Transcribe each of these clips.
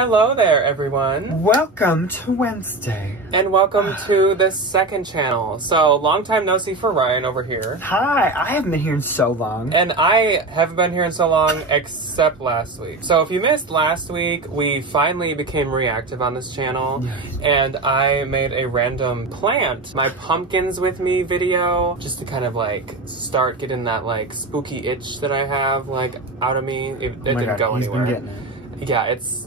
Hello there, everyone. Welcome to Wednesday. And welcome to the second channel. So, long time no see for Ryan over here. Hi, I haven't been here in so long. And I haven't been here in so long, except last week. So, if you missed last week, we finally became reactive on this channel. Yes. And I made a random plant, my pumpkins with me video, just to kind of like start getting that like spooky itch that I have like out of me. It didn't go anywhere. Been getting it. Yeah, it's...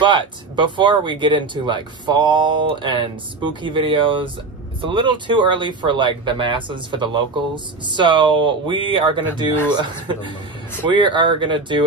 But before we get into like fall and spooky videos, it's a little too early for like the masses, for the locals. So we are gonna do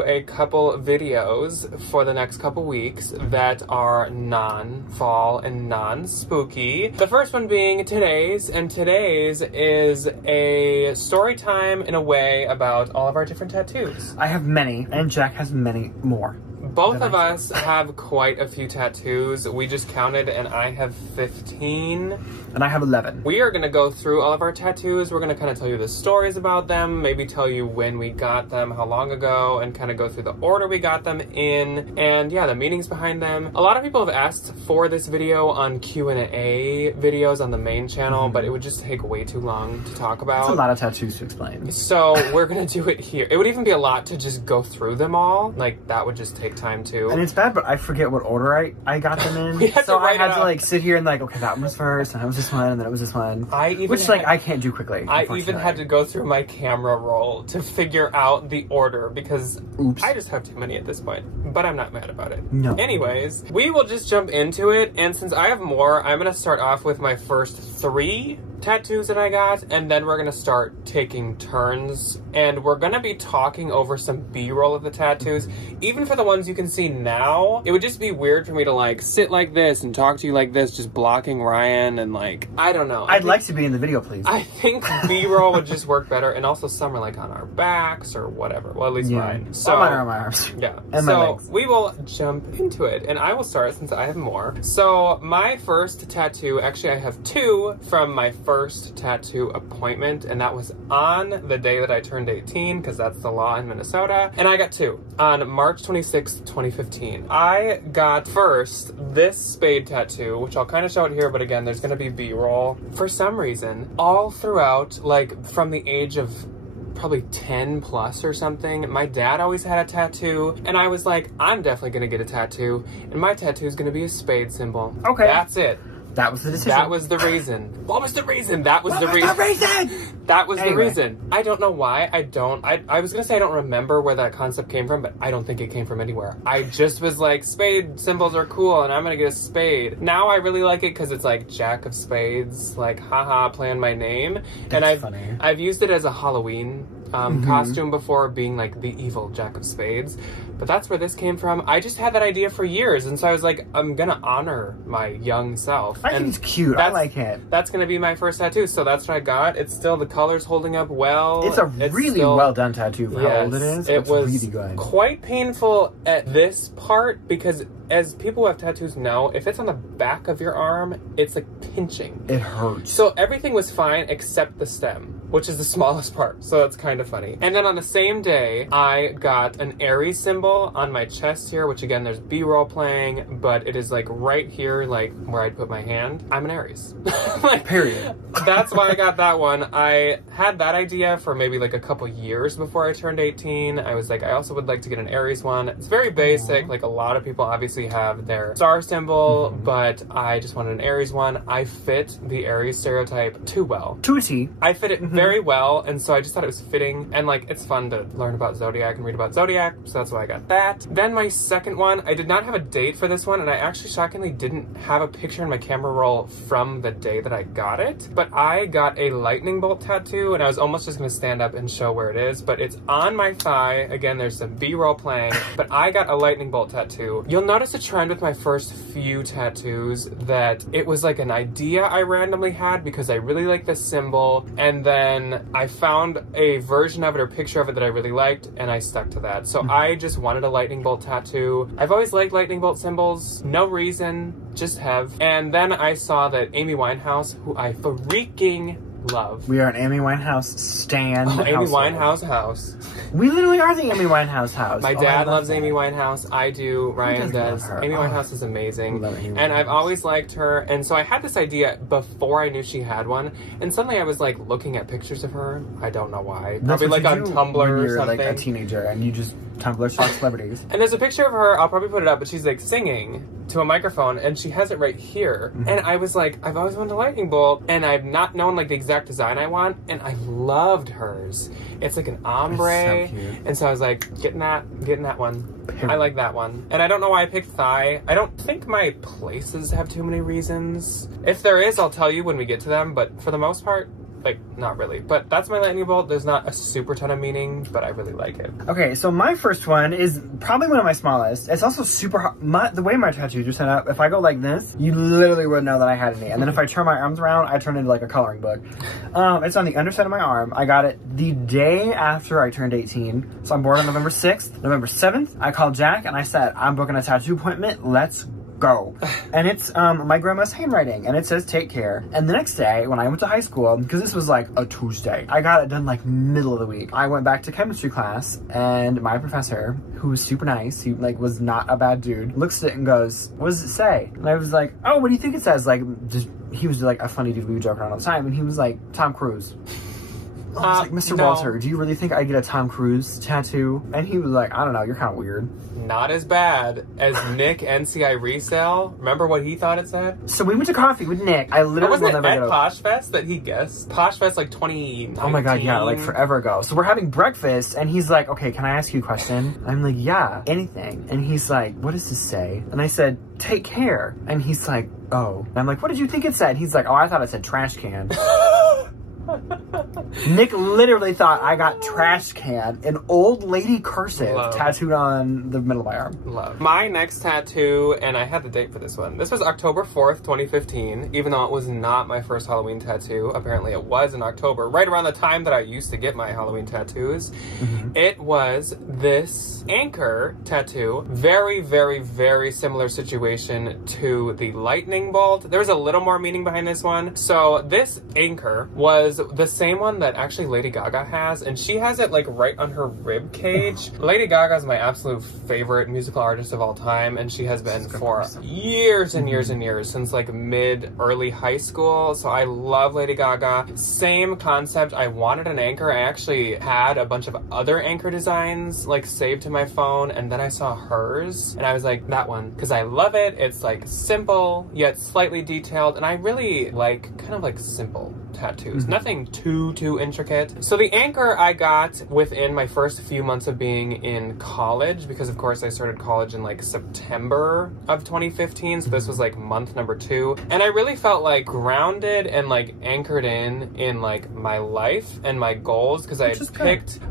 a couple videos for the next couple weeks that are non-fall and non-spooky. The first one being today's, and today's is a story time in a way about all of our different tattoos. I have many, and Jack has many more. Both of us have quite a few tattoos. We just counted and I have 15. And I have 11. We are going to go through all of our tattoos. We're going to kind of tell you the stories about them, maybe tell you when we got them, how long ago, and kind of go through the order we got them in, and yeah, the meanings behind them. A lot of people have asked for this video on Q&A videos on the main channel, but it would just take way too long to talk about. It's a lot of tattoos to explain. So we're going to do it here. It would even be a lot to just go through them all. Like, that would just take time too. And it's bad, but I forget what order I got them in. So I had to like sit here and like, okay, that one was first, and that was this one, and then it was this one. Which like I can't do quickly. I even had to go through my camera roll to figure out the order because I just have too many at this point. But I'm not mad about it. No. Anyways, we will just jump into it, and since I have more, I'm gonna start off with my first 3 tattoos that I got, and then we're gonna start taking turns, and we're gonna be talking over some B-roll of the tattoos. Even for the ones you can see now, it would just be weird for me to like sit like this and talk to you like this, just blocking Ryan, and like, I don't know. I'd like to be in the video, please. I think B-roll would just work better, and also some are like on our backs or whatever. Well, at least mine. So mine are on my arms. Yeah. And my legs. We will jump into it, and I will start since I have more. So my first tattoo, actually I have 2 from my first tattoo appointment, and that was on the day that I turned 18, because that's the law in Minnesota, and I got 2 on March 26th, 2015. I got first this spade tattoo, which I'll kind of show it here, but again, there's gonna be B-roll. For some reason, all throughout, like from the age of probably 10 plus or something, my dad always had a tattoo, and I was like, I'm definitely gonna get a tattoo, and my tattoo is gonna be a spade symbol. Okay. That's it. That was the decision. That was the reason. What was the reason? That was the reason. That was the reason. I don't know why. I was gonna say I don't remember where that concept came from, but I don't think it came from anywhere. I just was like, spade symbols are cool, and I'm gonna get a spade. Now I really like it because it's like Jack of Spades, like haha, playing my name. That's funny. I've used it as a Halloween costume before, being like the evil Jack of Spades. But that's where this came from. I just had that idea for years, and so I was like, I'm gonna honor my young self. I think it's cute. I like it. That's gonna be my first tattoo, so that's what I got. It's still, the color's holding up well. It's a really well done tattoo for how old it is. It was really good. Quite painful at this part, because as people who have tattoos know, if it's on the back of your arm, it's like pinching. It hurts. So everything was fine except the stem, which is the smallest part, so that's kind of funny. And then on the same day, I got an Aries symbol on my chest here, which again, there's B-roll playing, but it is like right here, like where I'd put my hand. I'm an Aries. Like, period. That's why I got that one. I had that idea for maybe like a couple years before I turned 18. I was like, I also would like to get an Aries one. It's very basic. Like, a lot of people obviously have their star symbol, but I just wanted an Aries one. I fit the Aries stereotype too well. To a T. I fit it very well, and so I just thought it was fitting, and like, it's fun to learn about Zodiac and read about Zodiac, so that's why I got that. Then my second one, I did not have a date for this one, and I actually shockingly didn't have a picture in my camera roll from the day that I got it, but I got a lightning bolt tattoo, and I was almost just gonna stand up and show where it is, but it's on my thigh. Again, there's some B-roll playing, but I got a lightning bolt tattoo. You'll notice a trend with my first few tattoos that it was like an idea I randomly had because I really like this symbol, and then I found a version of it or picture of it that I really liked, and I stuck to that. So I just wanted a lightning bolt tattoo. I've always liked lightning bolt symbols. No reason, just have. And then I saw that Amy Winehouse, who I freaking Love. We are an Amy Winehouse stan. Amy Winehouse house. We literally are the Amy Winehouse house. My dad loves Amy Winehouse. I do. Ryan does. Amy Winehouse is amazing. And I've always liked her. And so I had this idea before I knew she had one. And suddenly I was like looking at pictures of her. I don't know why. Probably like on Tumblr or something. Like a teenager and you just Tumblr stalk celebrities. And there's a picture of her. I'll probably put it up, but she's like singing to a microphone and she has it right here. And I was like, I've always wanted a lightning bolt and I've not known like the exact design I want, and I loved hers. It's like an ombre. So cute. And so I was like, getting that one. I like that one. And I don't know why I picked thigh. I don't think my places have too many reasons. If there is, I'll tell you when we get to them, but for the most part, like, not really. But that's my lightning bolt. There's not a super ton of meaning, but I really like it. Okay, so my first one is probably one of my smallest. It's also super hot. The way my tattoos are set up, if I go like this, you literally wouldn't know that I had any. And then if I turn my arms around, I turn into like a coloring book. It's on the underside of my arm. I got it the day after I turned 18. So I'm born on November 6th. November 7th, I called Jack and I said, I'm booking a tattoo appointment. Let's go. And it's my grandma's handwriting and it says take care. And the next day when I went to high school, because this was like a Tuesday, I got it done like middle of the week. I went back to chemistry class and my professor, who was super nice, he like was not a bad dude, looks at it and goes, what does it say? And I was like, oh, what do you think it says? Like, just, he was like a funny dude, we would joke around all the time, and he was like, Tom Cruise. I was like, Mr. Walter, do you really think I get a Tom Cruise tattoo? And he was like, I don't know, you're kind of weird. Not as bad as Nick NCI Resale. Remember what he thought it said? So we went to coffee with Nick. I literally will never get over. Posh Fest that he guessed? Posh Fest like 2019. Oh my god, yeah, like forever ago. So we're having breakfast and he's like, okay, can I ask you a question? I'm like, yeah, anything. And he's like, what does this say? And I said, take care. And he's like, oh. And I'm like, what did you think it said? He's like, oh, I thought it said trash can. Nick literally thought I got trash can, an old lady cursive tattooed on the middle of my arm. Love. My next tattoo, and I had the date for this one. This was October 4th, 2015, even though it was not my first Halloween tattoo. Apparently it was in October, right around the time that I used to get my Halloween tattoos. It was this anchor tattoo. Very, very, very similar situation to the lightning bolt. There's a little more meaning behind this one. So this anchor was the same one that actually Lady Gaga has, and she has it like right on her rib cage. Lady Gaga is my absolute favorite musical artist of all time, and she has been for years and years and years, since like early high school. So I love Lady Gaga. Same concept. I wanted an anchor. I actually had a bunch of other anchor designs like saved to my phone, and then I saw hers and I was like, that one, because I love it. It's like simple yet slightly detailed, and I really like kind of like simple tattoos. Nothing too intricate. So the anchor I got within my first few months of being in college, because of course I started college in like September of 2015, so this was like month number 2, and I really felt like grounded and like anchored in like my life and my goals, because I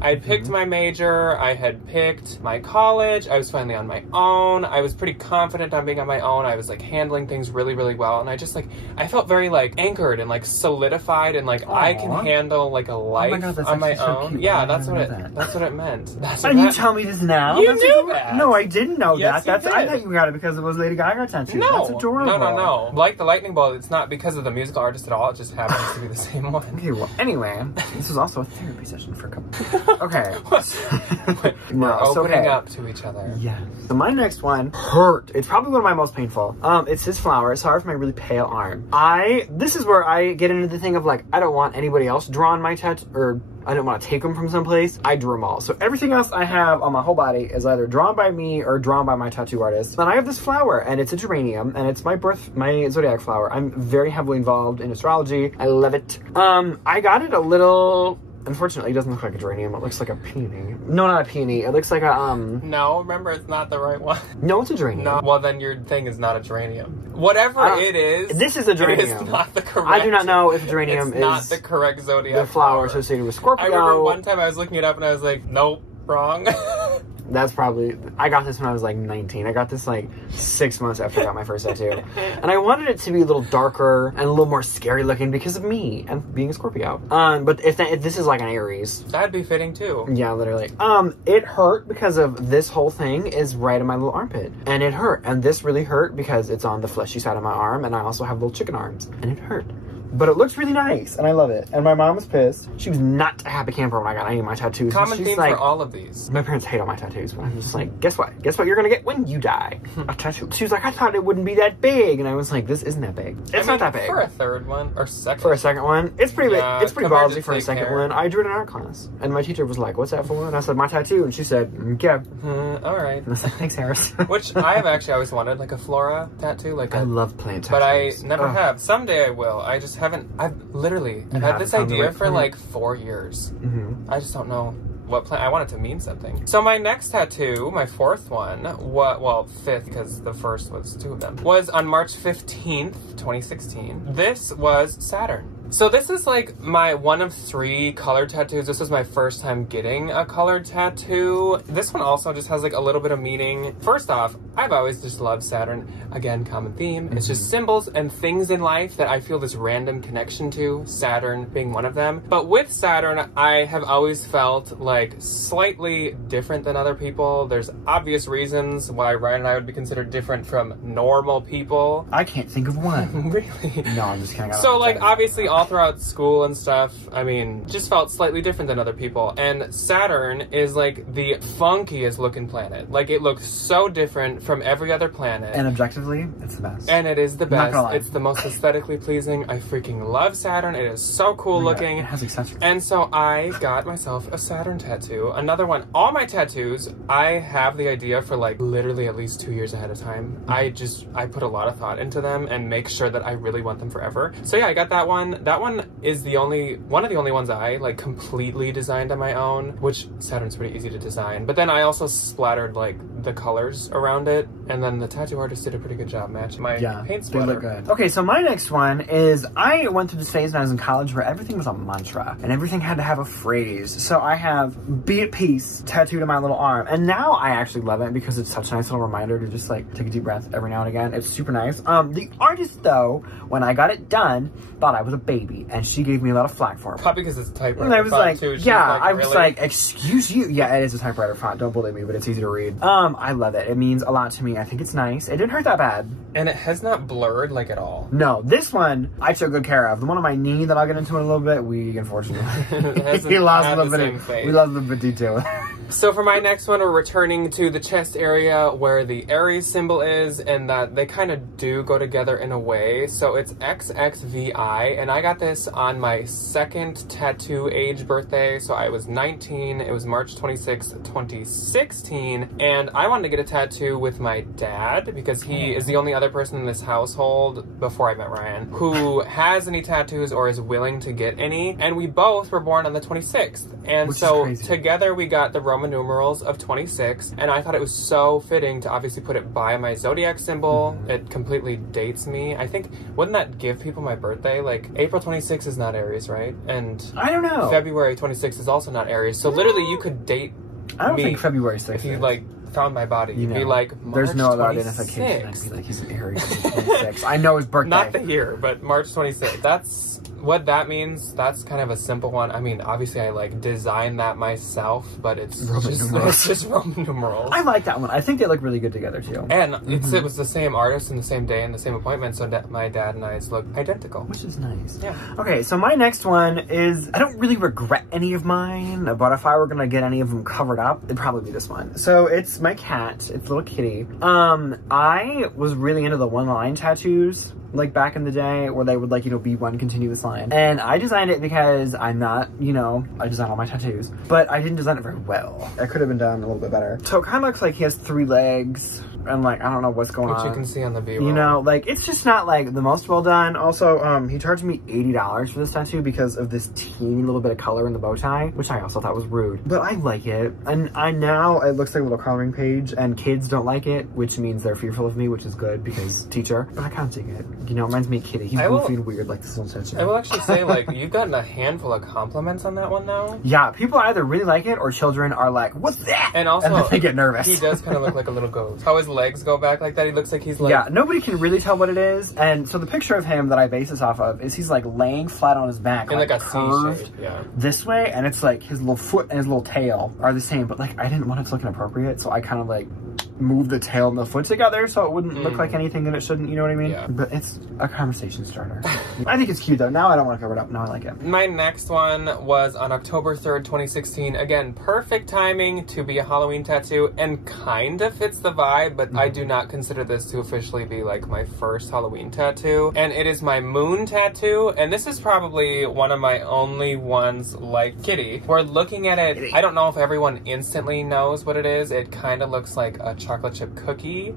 had picked my major, I had picked my college, I was finally on my own, I was pretty confident on being on my own, I was like handling things really, really well, and I just like, I felt very like anchored and like solidified and like I can handle like a life on my own. Yeah, that's what it meant. And you tell me this now? You knew that. No, I didn't know that. I thought you got it because it was Lady Gaga tattoo. No, that's adorable. No. Like the lightning bolt, it's not because of the musical artist at all. It just happens to be the same one. Okay, well, anyway, this is also a therapy session for a couple. Okay. We're opening up to each other. Yeah. So my next one hurt. It's probably one of my most painful. It's his flower. It's hard for my really pale arm. This is where I get into the thing of like, I don't want anybody else drawing my tattoo, or I don't want to take them from someplace. I drew them all. So everything else I have on my whole body is either drawn by me or drawn by my tattoo artist. And I have this flower, and it's a geranium, and it's my zodiac flower. I'm very heavily involved in astrology. I love it. I got it a little... Unfortunately, it doesn't look like a geranium. It looks like a peony. No, not a peony. It looks like a, No, remember, it's not the right one. No, it's a geranium. No, well, then your thing is not a geranium. Whatever it is... This is a geranium. It is not the correct... I do not know if a geranium is... not the correct zodiac the flower associated with Scorpio. I remember one time I was looking it up and I was like, nope, wrong. That's probably... I got this when I was like 19. I got this like 6 months after I got my first tattoo. And I wanted it to be a little darker and a little more scary looking because of me and being a Scorpio. But if this is like an Aries... That'd be fitting too. Yeah, literally. It hurt because of this whole thing is right in my little armpit. And it hurt. And this really hurt because it's on the fleshy side of my arm, and I also have little chicken arms. And it hurt. but it looks really nice, and I love it. And my mom was pissed. She was not a happy camper when I got any of my tattoos. Common She's theme like, for all of these. my parents hate all my tattoos, but I'm just like, guess what? Guess what you're gonna get when you die? A tattoo. She was like, I thought it wouldn't be that big, and I was like, this isn't that big. It's not that big. For a third one or second. For a second one, it's pretty Yeah, it's pretty compared ballsy to for a thick second hair. one. I drew it in art class, and my teacher was like, "What's that for?" And I said, "My tattoo," and she said, "Yeah." All right. And I was like, "Thanks, Harris." Which I have actually always wanted, like a flora tattoo, like I a. love plant tattoos, But I never Ugh. have. Someday I will. I just haven't. I've literally You had this haven't found the idea right for plant. like 4 years. Mhm. I just don't know what plan. I want it to mean something. So my next tattoo, my fourth one, well, fifth because the first was 2 of them, was on March 15th, 2016. This was Saturn. So this is like my one of 3 colored tattoos. This was my first time getting a colored tattoo. This one also just has like a little bit of meaning. First off, I've always just loved Saturn. Again, common theme. It's just symbols and things in life that I feel this random connection to, Saturn being one of them. But with Saturn, I have always felt like slightly different than other people. There's obvious reasons why Ryan and I would be considered different from normal people. I can't think of one. Really? No, I'm just kidding. I don't So, like, understand. obviously, all throughout school and stuff, I mean, just felt slightly different than other people. And Saturn is, like, the funkiest looking planet. Like, it looks so different from every other planet. And objectively, it's the best. And it is the Not best. gonna lie. It's the most aesthetically pleasing. I freaking love Saturn. It is so cool Yeah, looking. It has accessories. And so I got myself a Saturn tattoo. Another one. All my tattoos, I have the idea for like literally at least 2 years ahead of time. I put a lot of thought into them and make sure that I really want them forever. So yeah, I got that one. That one is one of the only ones I like completely designed on my own, which Saturn's pretty easy to design. But then I also splattered like the colors around it. And then the tattoo artist did a pretty good job matching my paint they splatter. look good. Okay, so my next one is I went through this phase when I was in college where everything was a mantra and everything had to have a phrase. So I have "Be at peace" tattooed on my little arm, and now I actually love it because it's such a nice little reminder to just like take a deep breath every now and again. It's super nice. The artist though, when I got it done, thought I was a baby, and she gave me a lot of flack for it. Probably because it's a typewriter And I was font, like, too. She yeah, was I was really? like, excuse you. Yeah, it is a typewriter font. Don't believe me, but it's easy to read. I love it. It means a lot to me. I think it's nice. It didn't hurt that bad. And it has not blurred like at all. No, this one I took good care of. The one on my knee that I'll get into in a little bit, we unfortunately hasn't we lost a had little the bit same of fate. we lost a little bit of detail. So for my next one, we're returning to the chest area where the Aries symbol is, and that they kind of do go together in a way. So it's XXVI, and I got this on my second tattoo age birthday. So I was 19. It was March 26, 2016, and I wanted to get a tattoo with my dad because he is the only other person in this household before I met Ryan who has any tattoos or is willing to get any. And we both were born on the 26th, and Which is so crazy. together we got the Roman numerals of 26, and I thought it was so fitting to obviously put it by my zodiac symbol. It completely dates me. I think, wouldn't that give people my birthday? Like, April 26th is not Aries, right? And I don't know. February 26th is also not Aries. So literally you could date I don't me think February 6th. if you is. like found my body. You You'd be know, like, March there's no other 26th. identification. I'd be like, he's an Aries. He's 26. I know his birthday. Not the year, but March 26th. That's what that means. That's kind of a simple one. I mean, obviously I like designed that myself, but it's just Roman numerals. I like that one. I think they look really good together too. And it was the same artist and the same day and the same appointment, so my dad and I's look identical. Which is nice. Yeah. Okay, so my next one is, I don't really regret any of mine, but if I were gonna get any of them covered up, it'd probably be this one. So it's my cat, it's little kitty. I was really into the one line tattoos, like back in the day, where they would like, be one continuous line. And I designed it because I'm not, I design all my tattoos, but I didn't design it very well. It could have been done a little bit better. So it kind of looks like he has 3 legs, and like, I don't know what's going on. Which you can see on the B-roll. Like, it's just not like the most well done. Also, he charged me $80 for this tattoo because of this teeny little bit of color in the bow tie, which I also thought was rude. But I like it. And I now, it looks like a little coloring page, and kids don't like it, which means they're fearful of me, which is good because teacher. But I kind of dig it. It reminds me of Kitty. He's goofy and weird like this little tattoo. I will actually say, like, you've gotten a handful of compliments on that one, though. Yeah, people either really like it or children are like, what's that? And also, then they get nervous. He does kind of look like a little ghost. How his legs go back like that, he looks like he's like... Yeah, nobody can really tell what it is. And so the picture of him that I base this off of is he's like laying flat on his back. in like a curved C shape, yeah. this way, and it's like his little foot and his little tail are the same, but like I didn't want it to look inappropriate, so I kind of like move the tail and the foot together so it wouldn't look like anything that it shouldn't, you know what I mean? Yeah. But it's a conversation starter. I think it's cute though. Now I don't want to cover it up. Now I like it. My next one was on October 3rd, 2016. Again, perfect timing to be a Halloween tattoo and kind of fits the vibe, but I do not consider this to officially be like my first Halloween tattoo. And it is my moon tattoo, and this is probably one of my only ones like Kitty. We're looking at it, I don't know if everyone instantly knows what it is. It kind of looks like a chocolate chip cookie.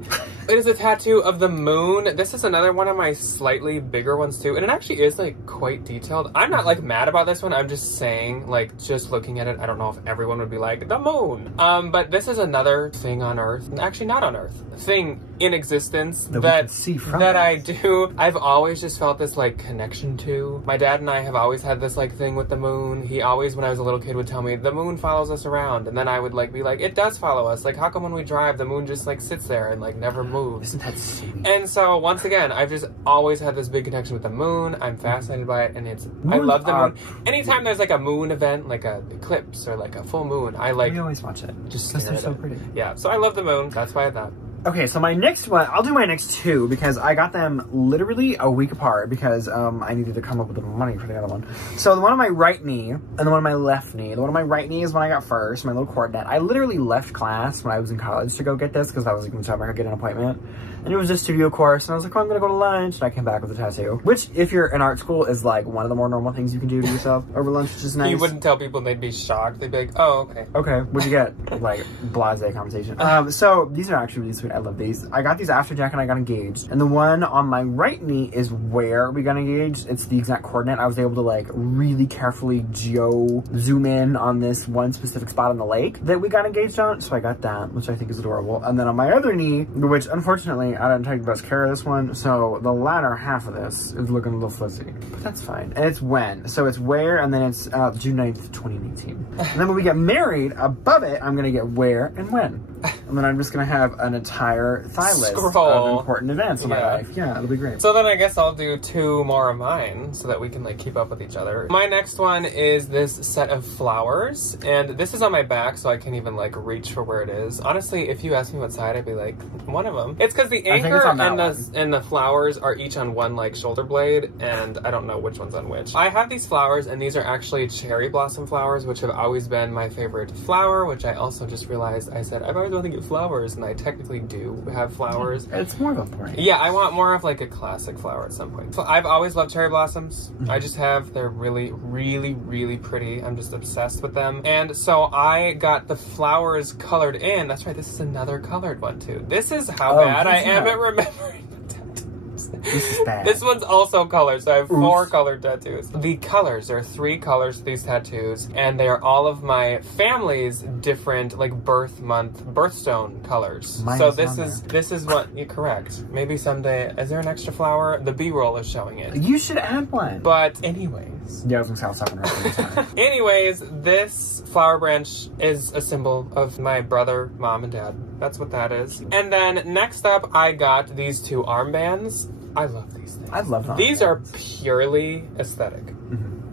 It is a tattoo of the moon. This is another one of my slightly bigger ones too, and it actually is like quite detailed. I'm not like mad about this one. I'm just saying, like, just looking at it, I don't know if everyone would be like, the moon. But this is another thing on Earth, actually not on Earth, thing in existence that I do. I've always just felt this like connection to. My dad and I have always had this like thing with the moon. He always, when I was a little kid, would tell me the moon follows us around, and then I would like be like, it does follow us. Like, how come when we drive, the moon just like sits there and like never moves? Isn't that sweet? And so once again, I've just always had this big connection with the moon. I'm fascinated by it, and I love the moon. Anytime there's like a moon event, like a eclipse or like a full moon, I like. We always watch it just because they're so pretty. Yeah, so I love the moon. That's why I thought. Okay, so my next one, I'll do my next two because I got them literally a week apart because I needed to come up with the money for the other one. So the one on my right knee and the one on my left knee. The one on my right knee is when I got first, my little coordinate. I literally left class when I was in college to go get this because I was like, going to get an appointment. And it was a studio course, and I was like, oh, I'm gonna go to lunch, and I came back with a tattoo. Which, if you're in art school, is like one of the more normal things you can do to yourself over lunch, which is nice. You wouldn't tell people and they'd be shocked. They'd be like, oh, okay. Okay, what'd you get? Like, blasé conversation. So, these are actually really sweet. I love these. I got these after Jack and I got engaged. And the one on my right knee is where we got engaged. It's the exact coordinate. I was able to, like, really carefully zoom in on this one specific spot on the lake that we got engaged on. So I got that, which I think is adorable. And then on my other knee, which, unfortunately, I didn't take the best care of this one, so the latter half of this is looking a little fuzzy, but that's fine. And it's when, so it's where, and then it's June 9th, 2018. And then when we get married, above it, I'm gonna get where and when. And then I'm just gonna have an entire thigh list of important events in my life. Yeah, it'll be great. So then I guess I'll do two more of mine so that we can like keep up with each other. My next one is this set of flowers, and this is on my back, so I can't even like reach for where it is. Honestly, if you asked me what side, I'd be like, one of them. It's because the anchor and the flowers are each on one like shoulder blade, and I don't know which one's on which. I have these flowers, and these are actually cherry blossom flowers, which have always been my favorite flower, which I also just realized I said, I've always wanted to get flowers, and I technically do have flowers. It's more of a point. Yeah, I want more of like a classic flower at some point. So I've always loved cherry blossoms. I just have, they're really, really, really pretty. I'm just obsessed with them. And so I got the flowers colored in. That's right, this is another colored one too. This is how bad I am at remembering the tattoos. This is bad. This one's also colored, so I have 4 colored tattoos. The colors, there are 3 colors to these tattoos, and they are all of my family's different, like, birthstone colors. Mine so is this is what, you're correct. Maybe someday, is there an extra flower? The B-roll is showing it. You should add one. But anyways. Yeah, I was gonna say I was talking Anyways, this flower branch is a symbol of my brother, mom, and dad. That's what that is. And then next up, I got these 2 armbands. I love these things. I love them. These are purely aesthetic.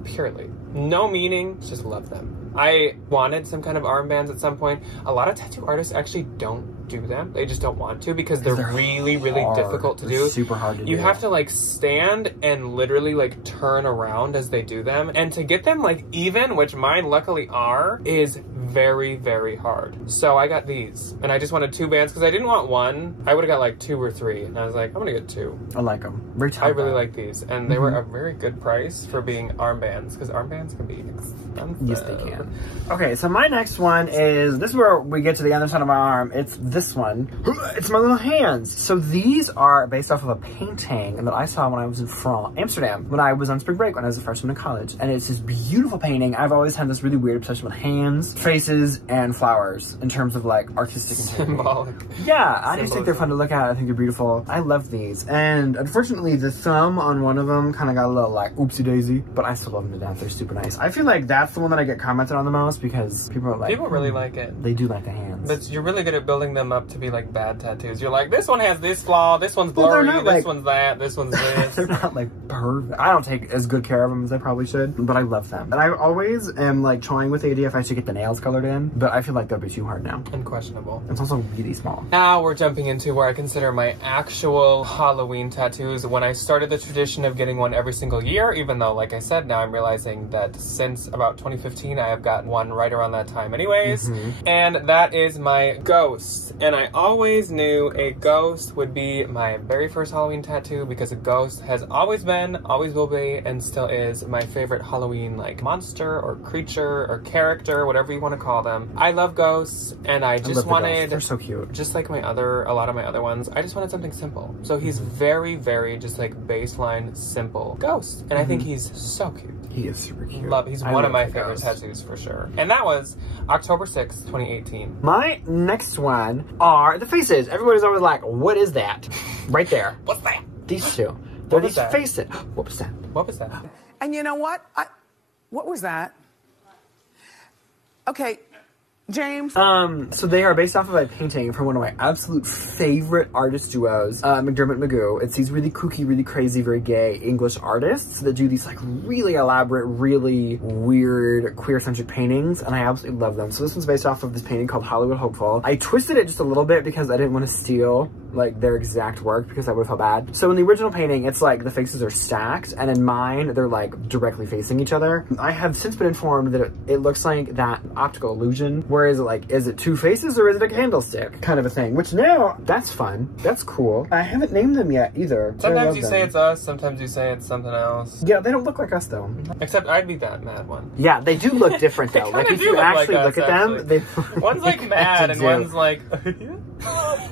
Purely. No meaning, just love them. I wanted some kind of armbands at some point. A lot of tattoo artists actually don't do them. They just don't want to because they're really, really difficult to do. Super hard to do. You have to like stand and literally like turn around as they do them. And to get them like even, which mine luckily are, is very, very hard. So I got these and I just wanted 2 bands because I didn't want one. I would have got like 2 or 3 and I was like, I'm gonna get 2. I like them. Very tough. I really like these and they were a very good price for being armbands because armbands can be expensive. Yes, they can. Okay, so my next one is, this is where we get to the other side of my arm. It's this one. It's my little hands. So these are based off of a painting that I saw when I was in Amsterdam, when I was on spring break when I was a freshman in college. And it's this beautiful painting. I've always had this really weird obsession with hands, faces, and flowers in terms of like artistic integrity. Symbolic. Yeah, I just think they're fun to look at. I think they're beautiful. I love these. And unfortunately, the thumb on one of them kind of got a little like oopsie daisy, but I still love them to death. They're super nice. I feel like that's the one that I get commented on the most because people are like, people really like it. They do like the hands. But you're really good at building them up to be like bad tattoos. You're like, this one has this flaw, this one's blurry, this one's that, this one's this. They're not like perfect. I don't take as good care of them as I probably should, but I love them. And I always am like toying with the idea if I should get the nails colored colored in, but I feel like that'd be too hard now. Unquestionable. It's also really small. Now we're jumping into where I consider my actual Halloween tattoos. When I started the tradition of getting one every single year, even though, like I said, now I'm realizing that since about 2015, I have gotten one right around that time anyways. And that is my ghost. And I always knew a ghost would be my very first Halloween tattoo because a ghost has always been, always will be, and still is my favorite Halloween like monster or creature or character, whatever you want to call them. I love ghosts, and I just wanted, they're so cute. just like a lot of my other ones, I just wanted something simple. So he's very, very just like baseline simple ghost, and I think he's so cute. He is super cute. He's one of my favorite tattoos for sure. And that was October 6th, 2018. My next one are the faces. Everybody's always like, what is that? Right there. What's that? These two. They're these that? faces. What was that? What was that? And you know what? What was that? Okay, James. So they are based off of a painting from one of my absolute favorite artist duos, McDermott Magoo. It's these really kooky, really crazy, very gay English artists that do these like really elaborate, really weird, queer-centric paintings, and I absolutely love them. So this one's based off of this painting called Hollywood Hopeful. I twisted it just a little bit because I didn't want to steal like their exact work because I would have felt bad. So in the original painting, it's like the faces are stacked, and in mine, they're like directly facing each other. I have since been informed that it looks like that optical illusion. Whereas, like, is it two faces or is it a candlestick kind of a thing? Which now, that's fun. That's cool. I haven't named them yet either. Sometimes you say it's us, sometimes you say it's something else. Yeah, they don't look like us though. Except I'd be that mad one. Yeah, they do look different though. Like if you actually look at them, they one's like mad and one's like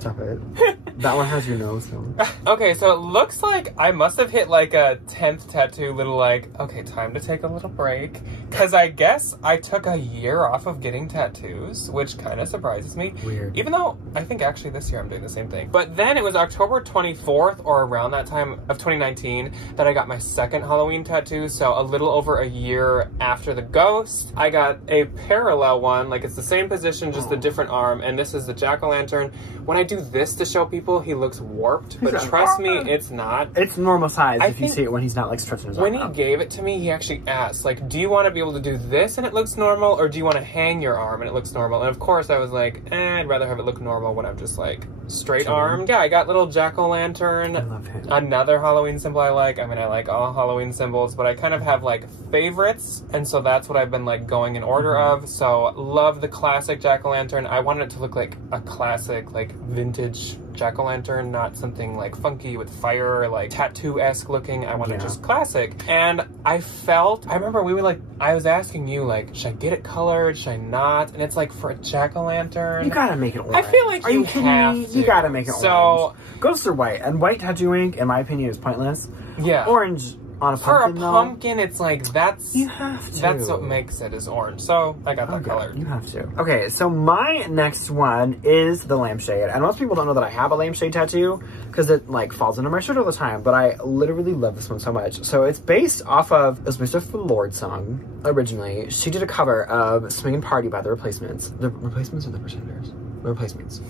Stop it. That one has your nose though. Okay, so it looks like I must have hit like a 10th tattoo little like, okay, time to take a little break. Cause I guess I took a year off of getting tattoos, which kind of surprises me. Weird. Even though I think actually this year I'm doing the same thing. But then it was October 24th or around that time of 2019 that I got my second Halloween tattoo. So a little over a year after the ghost, I got a parallel one. Like it's the same position, just a different arm. And this is the jack-o'-lantern. When I do this to show people, he looks warped, but trust me, it's not. It's normal size if you see it when he's not like stretching his arm When he out. gave it to me, he actually asked, like, do you want to be able to do this and it looks normal, or do you want to hang your arm and it looks normal? And of course I was like, I'd rather have it look normal when I'm just like straight armed. Yeah, I got little jack-o'-lantern. I love him. Another Halloween symbol I like. I mean, I like all Halloween symbols, but I kind of have like favorites, and so that's what I've been like going in order of. So love the classic jack-o'-lantern. I wanted it to look like a classic, like vintage jack-o'-lantern, not something like funky with fire, like tattoo-esque looking. I wanted just classic. And I remember I was asking you like, should I get it colored? Should I not? And it's like, for a jack-o'-lantern, You gotta make it orange. I feel like Are you kidding have me? to. You gotta make it So, orange. Ghosts are white, and white tattooing, in my opinion, is pointless. yeah. Orange on a For pumpkin, a though, pumpkin, it's like, that's... you have to. That's what makes it is orange. So I got that Okay, colored. you have to. Okay, so my next one is the lampshade. And most people don't know that I have a lampshade tattoo because it like falls into my shirt all the time. But I literally love this one so much. So it's based off the Lorde song originally. She did a cover of Swingin' Party by The Replacements. The Replacements or The Pretenders? The Replacements.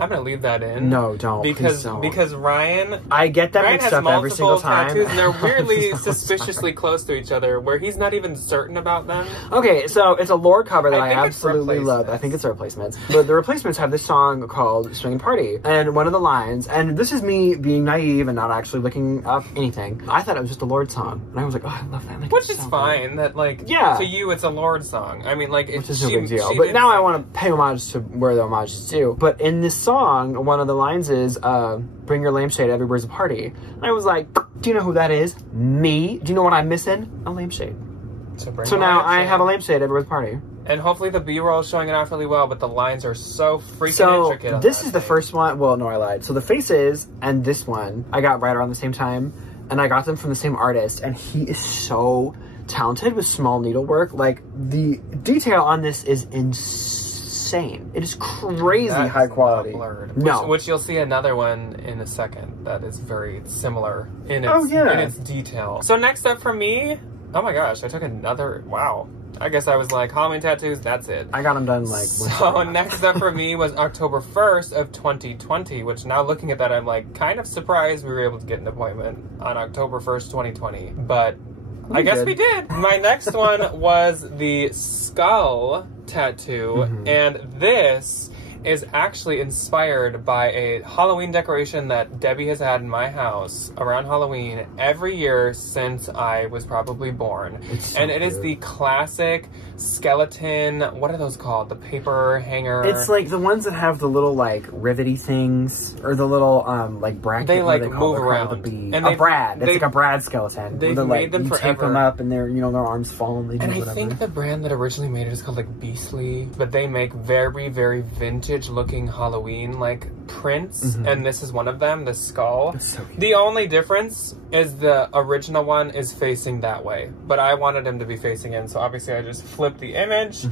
I'm gonna leave that in. No, don't. Please don't. Because Ryan I get that Ryan mixed has up every single multiple time. tattoos and they're weirdly I'm so suspiciously close to each other where he's not even certain about them. Okay, so it's a Lorde cover that I think it's absolutely love. I think it's The Replacements. But The Replacements have this song called Swingin' Party. And one of the lines, and this is me being naive and not actually looking up anything, I thought it was just a Lorde song. And I was like, oh, I love that. Like, Which it's is so fine. good. That like Yeah. to you it's a Lorde song. I mean like Which is no big deal. But now I want to pay homage to where the homage is due. But in this song, one of the lines is, bring your lampshade, everywhere's a party. And I was like, do you know who that is? Me. Do you know what I'm missing? A lampshade. So now I have a lampshade, everywhere's a party. And hopefully the B-roll is showing it off really well, but the lines are so freaking intricate. This is the first one. Well, no, I lied. So the faces and this one I got right around the same time, and I got them from the same artist, and he is so talented with small needlework. Like, the detail on this is insane. It is crazy high quality. No. Which you'll see another one in a second that is very similar in its detail. So next up for me, oh my gosh, I took another, wow. I guess I was like, Halloween tattoos, that's it. I got them done like... So next up for me was October 1st of 2020, which now looking at that, I'm like kind of surprised we were able to get an appointment on October 1st, 2020. But I guess we did. My next one was the skull tattoo, and this is actually inspired by a Halloween decoration that Debbie has had in my house around Halloween every year since I was probably born. And it is the classic skeleton, what are those called? The paper hanger. It's like the ones that have the little like rivety things, or the little like bracket. They like call move around. And a brad. It's like a brad skeleton. They've like, made them you forever. tape them up and their their arms fall and they do And whatever. I think the brand that originally made it is called like Beastly, but they make very, very vintage looking Halloween like prints, and this is one of them, the skull. It's so cute. The only difference is the original one is facing that way, but I wanted him to be facing in, so obviously I just flipped the image.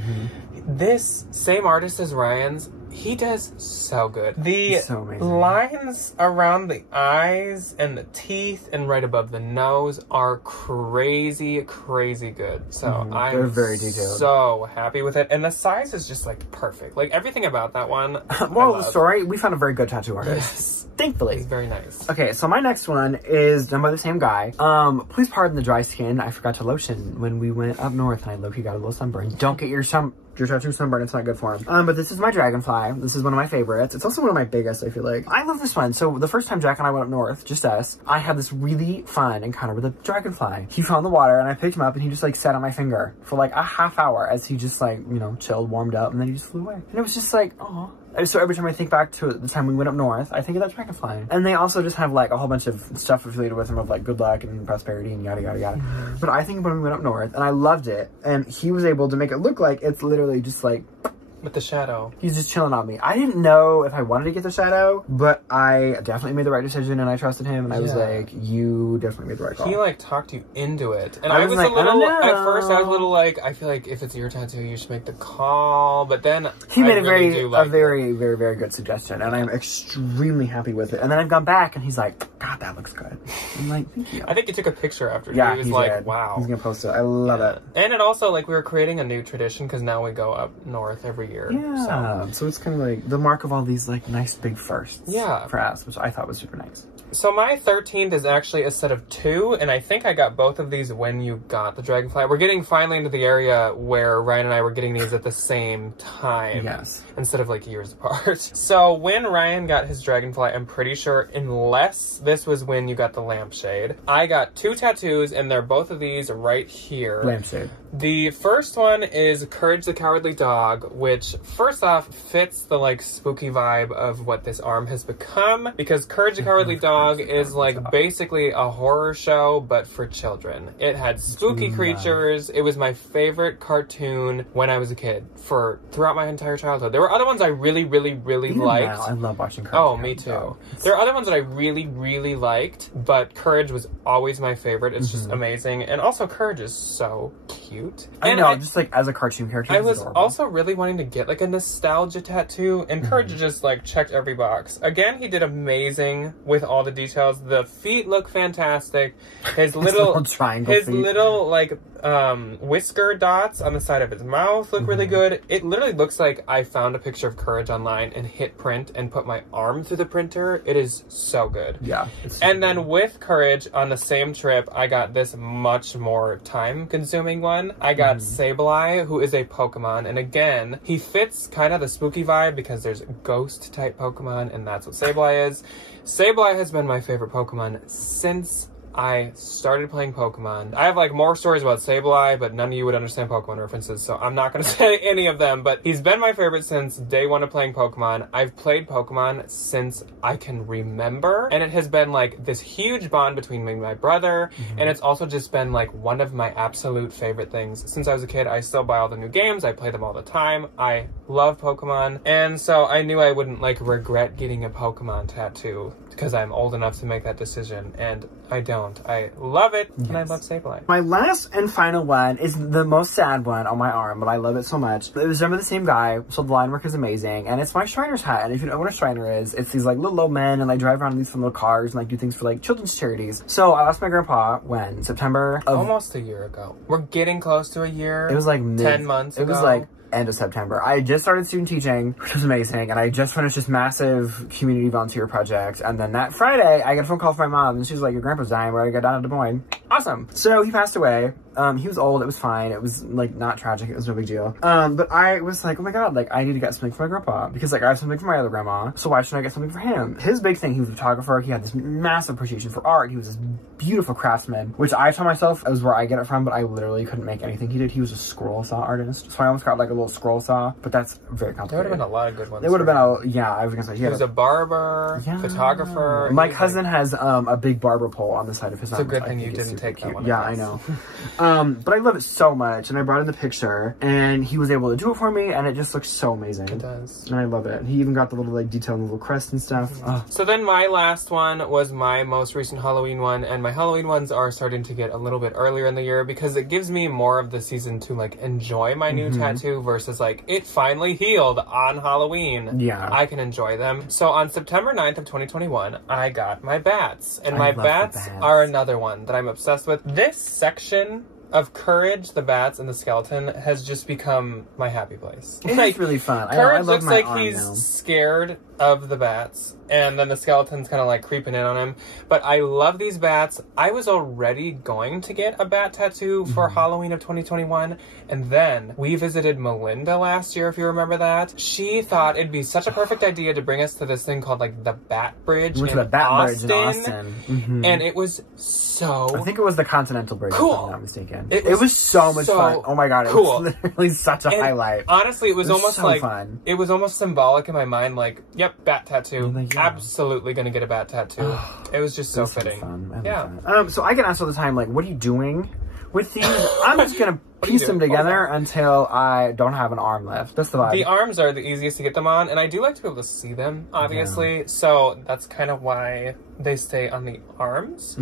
This same artist as Ryan's, he does so good. The It's so amazing. lines around the eyes and the teeth and right above the nose are crazy, crazy good. So They're I'm very detailed. so happy with it. And the size is just like perfect. Like everything about that one. Moral of the story, we found a very good tattoo artist. Yes. Thankfully. It's very nice. Okay, so my next one is done by the same guy. Please pardon the dry skin. I forgot to lotion when we went up north and I low-key got a little sunburn. Don't get your tattoo sunburn, it's not good for him. But this is my dragonfly. This is one of my favorites. It's also one of my biggest, I feel like. I love this one. So the first time Jack and I went up north, just us, I had this really fun encounter with a dragonfly. He fell in the water and I picked him up and he just like sat on my finger for like a half hour as he just like, chilled, warmed up, and then he just flew away. And it was just like, oh. So every time I think back to the time we went up north, I think of that dragonfly. And they also just have like a whole bunch of stuff affiliated with them of like good luck and prosperity and yada, yada, yada. But I think when we went up north, and I loved it, and he was able to make it look like it's literally just like, With the shadow. he's just chilling on me. I didn't know if I wanted to get the shadow, but I definitely made the right decision and I trusted him. And I was like, you definitely made the right call. He like talked you into it. And I I was was like, a little, I don't at first I was a know. little like, I feel like if it's your tattoo, you should make the call. But then He made I really do like a very, very, very good suggestion, and I'm extremely happy with it. And then I've gone back, and he's like, God, that looks good. I'm like, thank you. I think he took a picture after. Yeah, He was he like, did. wow. He's gonna post it. I love it. And it also, like, we were creating a new tradition because now we go up north every year. Yeah. So it's kind of like the mark of all these like nice big firsts. Yeah. For us, which I thought was super nice. So my 13th is actually a set of 2, and I think I got both of these when you got the dragonfly. We're getting finally into the area where Ryan and I were getting these at the same time. Yes. Instead of like years apart. So when Ryan got his dragonfly, I'm pretty sure, unless this was when you got the lampshade, I got 2 tattoos, and they're both of these right here. Lampshade. The first one is Courage the Cowardly Dog, which first off fits the like spooky vibe of what this arm has become, because Courage the Cowardly Dog is like basically a horror show but for children. It had spooky creatures. It was my favorite cartoon when I was a kid throughout my entire childhood. There were other ones I really, really, really Even liked. now, I love watching Courage. Oh, me too. There are other ones that I really, really liked, but Courage was always my favorite. It's just amazing. And also, Courage is so cute. I And know, just like as a cartoon character, I it's was adorable. also really wanting to get like a nostalgia tattoo, and Courage just like checked every box. Again, he did amazing with all the details. The feet look fantastic. His little triangle his feet. little like whisker dots on the side of his mouth look really good. It literally looks like I found a picture of Courage online and hit print and put my arm through the printer. It is so good. Yeah. And then with Courage, on the same trip, I got this much more time-consuming one. I got Sableye, who is a Pokemon, and again, he fits kind of the spooky vibe because there's ghost-type Pokemon, and that's what Sableye is. Sableye has been my favorite Pokemon since I started playing Pokemon. I have like more stories about Sableye, but none of you would understand Pokemon references, so I'm not going to say any of them, but he's been my favorite since day one of playing Pokemon. I've played Pokemon since I can remember, and it has been like this huge bond between me and my brother, and it's also just been like one of my absolute favorite things. Since I was a kid, I still buy all the new games, I play them all the time, I love Pokemon, and so I knew I wouldn't like regret getting a Pokemon tattoo because I'm old enough to make that decision, and I don't. I love it, and I love Sableye. My last and final one is the most sad one on my arm, but I love it so much. It was done by the same guy, so the line work is amazing, and it's my Shriner's hat. And if you don't know what a Shriner is, it's these like little old men, and they drive around in these fun little cars and like do things for like children's charities. So I lost my grandpa when September of Almost a year ago. We're getting close to a year. it was like 10 months It was ago. like end of September. I just started student teaching, which was amazing, and I just finished this massive community volunteer project. And then that Friday, I got a phone call from my mom, and she was like, "Your grandpa's dying. We're gonna go down to Des Moines." Awesome. So he passed away. He was old. It was fine. It was like not tragic. It was no big deal. But I was like, oh my god, like I need to get something for my grandpa because like I have something for my other grandma. So why shouldn't I get something for him? His big thing, he was a photographer. He had this massive appreciation for art. He was this beautiful craftsman, which I told myself was where I get it from, but I literally couldn't make anything he did. He was a scroll saw artist. So I almost got like a little scroll saw, but that's very complicated. There would have been a lot of good ones. There would have been I was gonna say, he was a barber, photographer. My cousin has a big barber pole on the side of his arm. It's a good thing you didn't take that one. Yeah, I know. But I love it so much, and I brought in the picture, and he was able to do it for me, and it just looks so amazing. It does. And I love it. He even got the little like detail and little crest and stuff. So then my last one was my most recent Halloween one, and my Halloween ones are starting to get a little bit earlier in the year because it gives me more of the season to like enjoy my new tattoo versus like it finally healed on Halloween. Yeah. I can enjoy them. So on September 9th of 2021, I got my bats, and my bats are another one that I'm obsessed with. This section of Courage, the bats, and the skeleton has just become my happy place. It's like, really fun. Courage looks like he's scared of the bats, and then the skeleton's kind of like creeping in on him. But I love these bats. I was already going to get a bat tattoo for Halloween of 2021, and then we visited Melinda last year, if you remember that. She thought it'd be such a perfect idea to bring us to this thing called like the Bat Bridge in Austin. And it was so I think it was the Continental Bridge, cool. if I'm not mistaken. It was so much fun. Oh my god, it was literally such a highlight. Honestly, it was almost so like fun. It was almost symbolic in my mind, like, yep, bat tattoo. Like, absolutely gonna get a bat tattoo. It was just so fitting. Fun. So I get asked all the time, like, what are you doing with these? I'm just gonna piece them together until I don't have an arm left. That's the vibe. The arms are the easiest to get them on, and I do like to be able to see them, obviously. So that's kind of why they stay on the arms.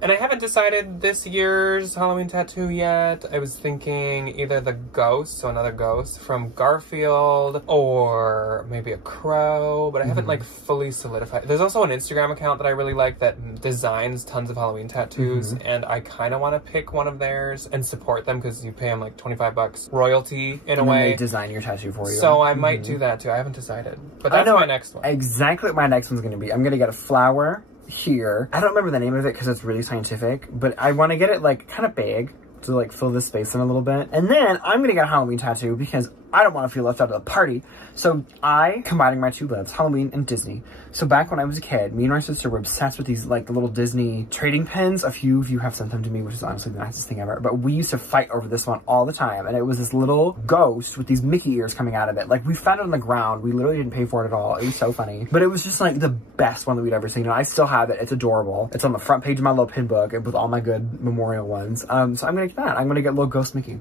And I haven't decided this year's Halloween tattoo yet. I was thinking either the ghost, so another ghost from Garfield, or maybe a crow, but I haven't like fully solidified. There's also an Instagram account that I really like that designs tons of Halloween tattoos, and I kind of want to pick one of theirs and support them because you pay them like $25 royalty in a way. They design your tattoo for you. So I might do that too. I haven't decided, but that's my next one. Exactly what my next one's going to be. I'm going to get a flower here. I don't remember the name of it because it's really scientific, but I want to get it like kind of big to like fill this space in a little bit. And then I'm going to get a Halloween tattoo because I don't want to feel left out of the party. So combining my two loves, Halloween and Disney. So back when I was a kid, me and my sister were obsessed with these like the little Disney trading pins. A few of you have sent them to me, which is honestly the nicest thing ever. But we used to fight over this one all the time. And it was this little ghost with these Mickey ears coming out of it. Like we found it on the ground. We literally didn't pay for it at all. It was so funny. But it was just like the best one that we'd ever seen. And I still have it. It's adorable. It's on the front page of my little pin book with all my good memorial ones. So I'm going to get that. I'm going to get little ghost Mickey.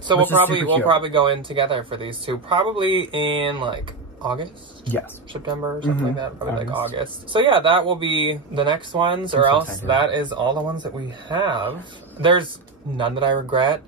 So we'll probably go in together for these two, probably in like August? Yes. September or something like that, probably like August. So yeah, that will be the next ones, or else that is all the ones that we have. There's none that I regret.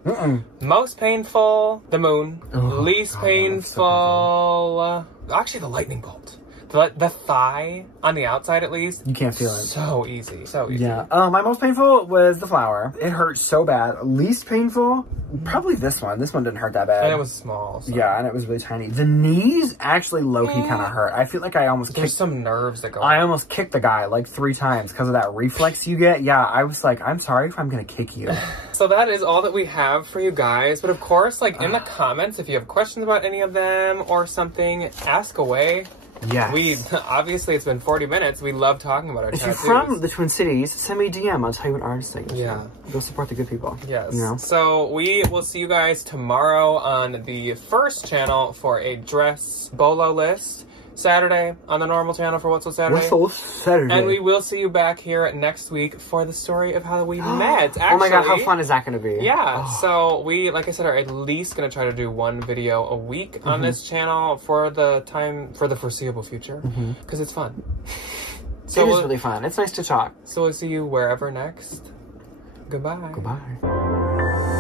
Most painful, the moon. Least painful, actually the lightning bolt. The thigh, on the outside at least. You can't feel it. So easy, so easy. Yeah. My most painful was the flower. It hurt so bad. Least painful, probably this one. This one didn't hurt that bad. And it was small. So. Yeah, and it was really tiny. The knees actually low-key kind of hurt. I feel like I almost There's some nerves that go I almost kicked the guy like 3 times because of that reflex you get. Yeah, I was like, I'm sorry if I'm going to kick you. So that is all that we have for you guys. But of course, like in the comments, if you have questions about any of them or something, ask away. Yes. Obviously, it's been 40 minutes. We love talking about our tattoos. If you're from the Twin Cities, send me a DM. I'll tell you what artist I use. Yeah. Go support the good people. Yes. You know? So we will see you guys tomorrow on the first channel for a dress bolo list. Saturday on the normal channel for What's So Saturday. What's So Saturday. And we will see you back here next week for the story of how we met. Actually, oh my god, how fun is that going to be? Yeah, so we, like I said, are at least going to try to do one video a week on this channel for the foreseeable future. Because it's fun. So it is really fun. It's nice to talk. So we'll see you wherever next. Goodbye. Goodbye.